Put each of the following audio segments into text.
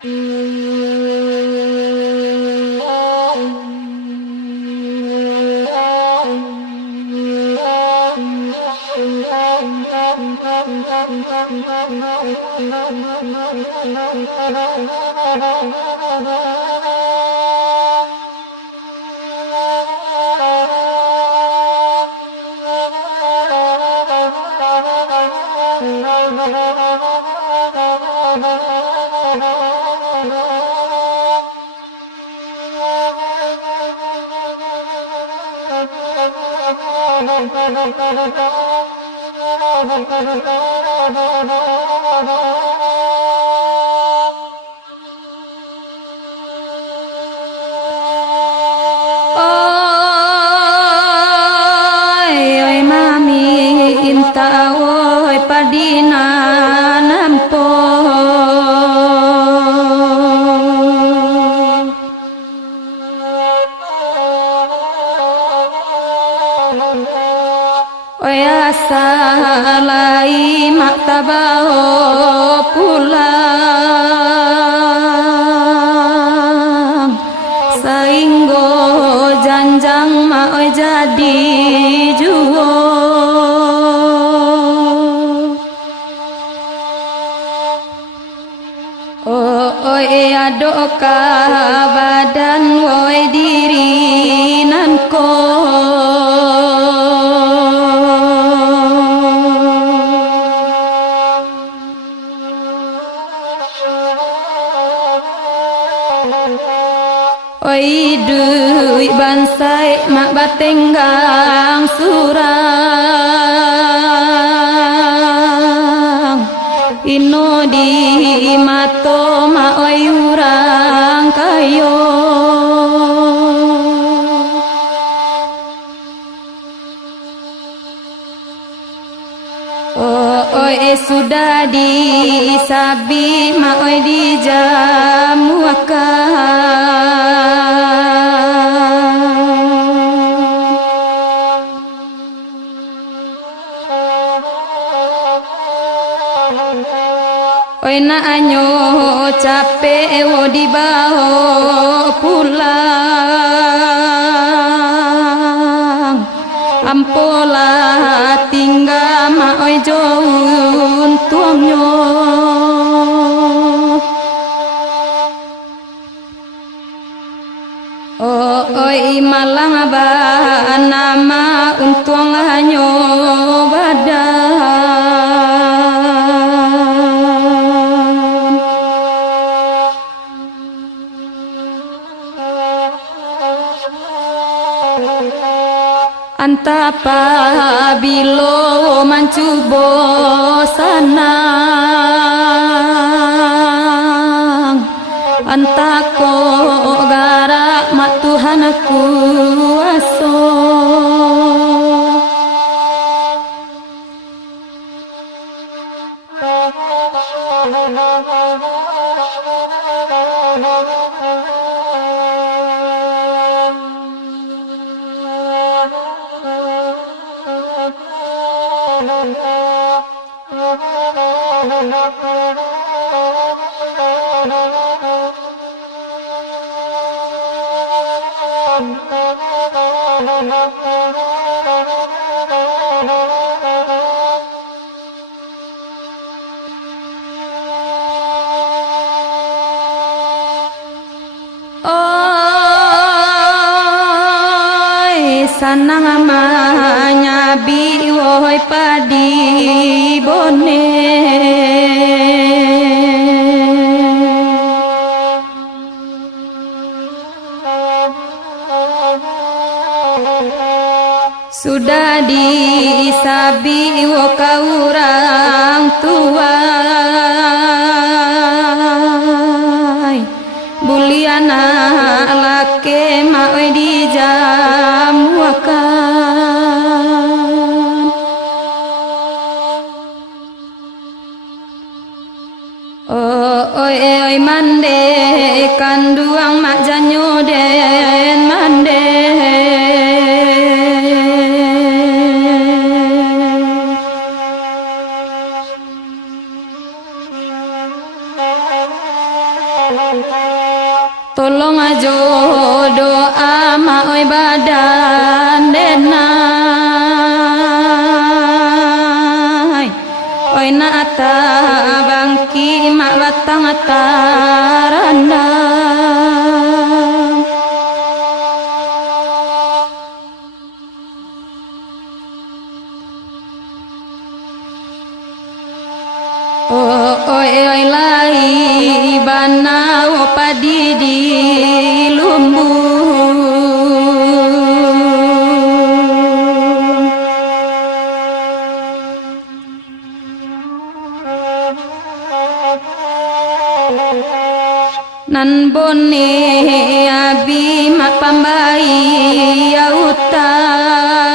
Oi mami inta oi padina nampo oi asalai mak tabao pulang sainggo janjang mak oi jadi juo oi adoka badan oi diri nanko oi duit bansai mak batenggang surang ino di mato mak oi urang kayo oi sudah disabi mak oi dijamu oi na anyo capek wo dibawa pulang ampola tinggal mak oi jauh tuangnya oi malang ba nama untung hanyo badan antapa bilo mancubo sanang antako gara mak Tuhan aku aso sanang amanya biwoi padi bone sudah disabi wo kaurang tua buliana lake mak oi dijamu akan oi mande kanduang mak janyo den mande tolong ajo doa ma oi badan denai oi na ata bangki mak batang ataranda oi oi lai bana opadi di lumbu nan bone abi mak pambai utang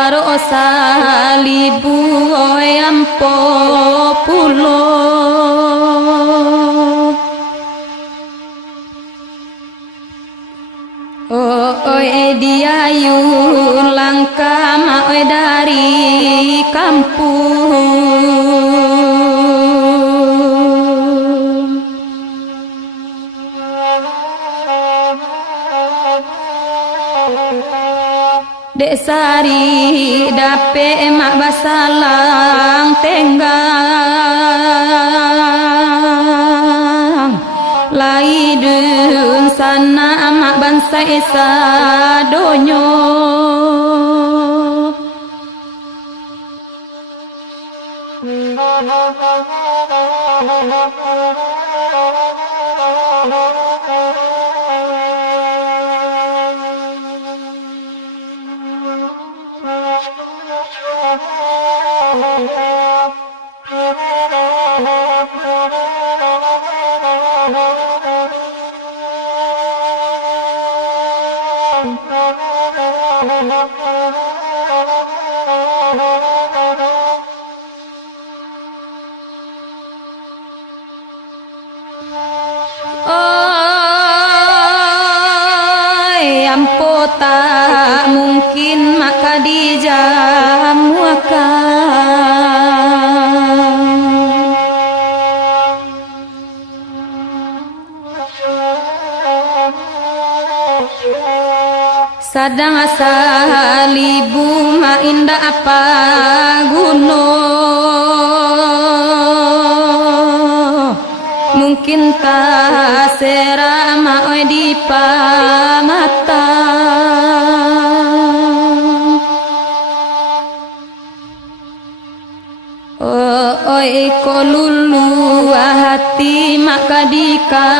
aro salibu oi ampo pulo oi diayu langkah ma oi dari kampung dek sari dape mak basalang tenggang lai dun sana mak bansa esa donyo oi ampo tak mungkin mak kadijam wakang sadang asal ibu mak indah apa gunung mungkin tak serama oi di pamata oi kolulu hati mak kadika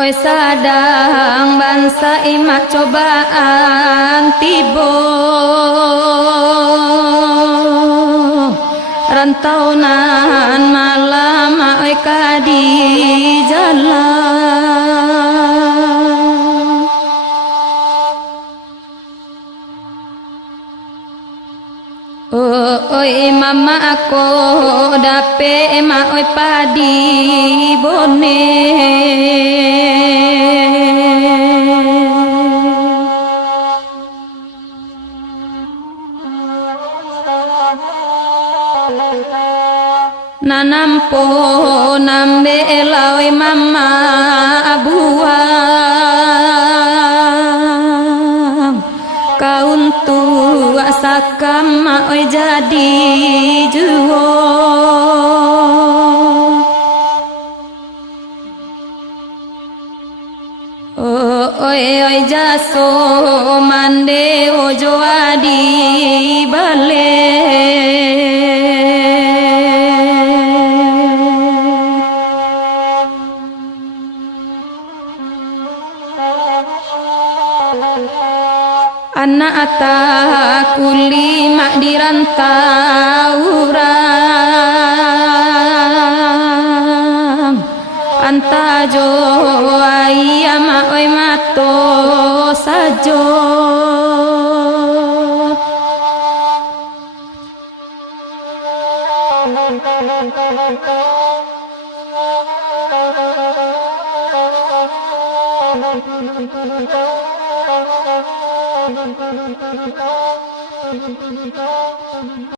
oi sadang bangsa imak cobaan tibo rantau nan malam oi kadi jalan oi mama aku dape emak oi padi bone nanampo nambe eloi mama abuang kaun tua sakam oi jadi juo oi oi jaso mande ojo adi bale anak ata kuli mak dirantau urang antajo ayam oi mato sajo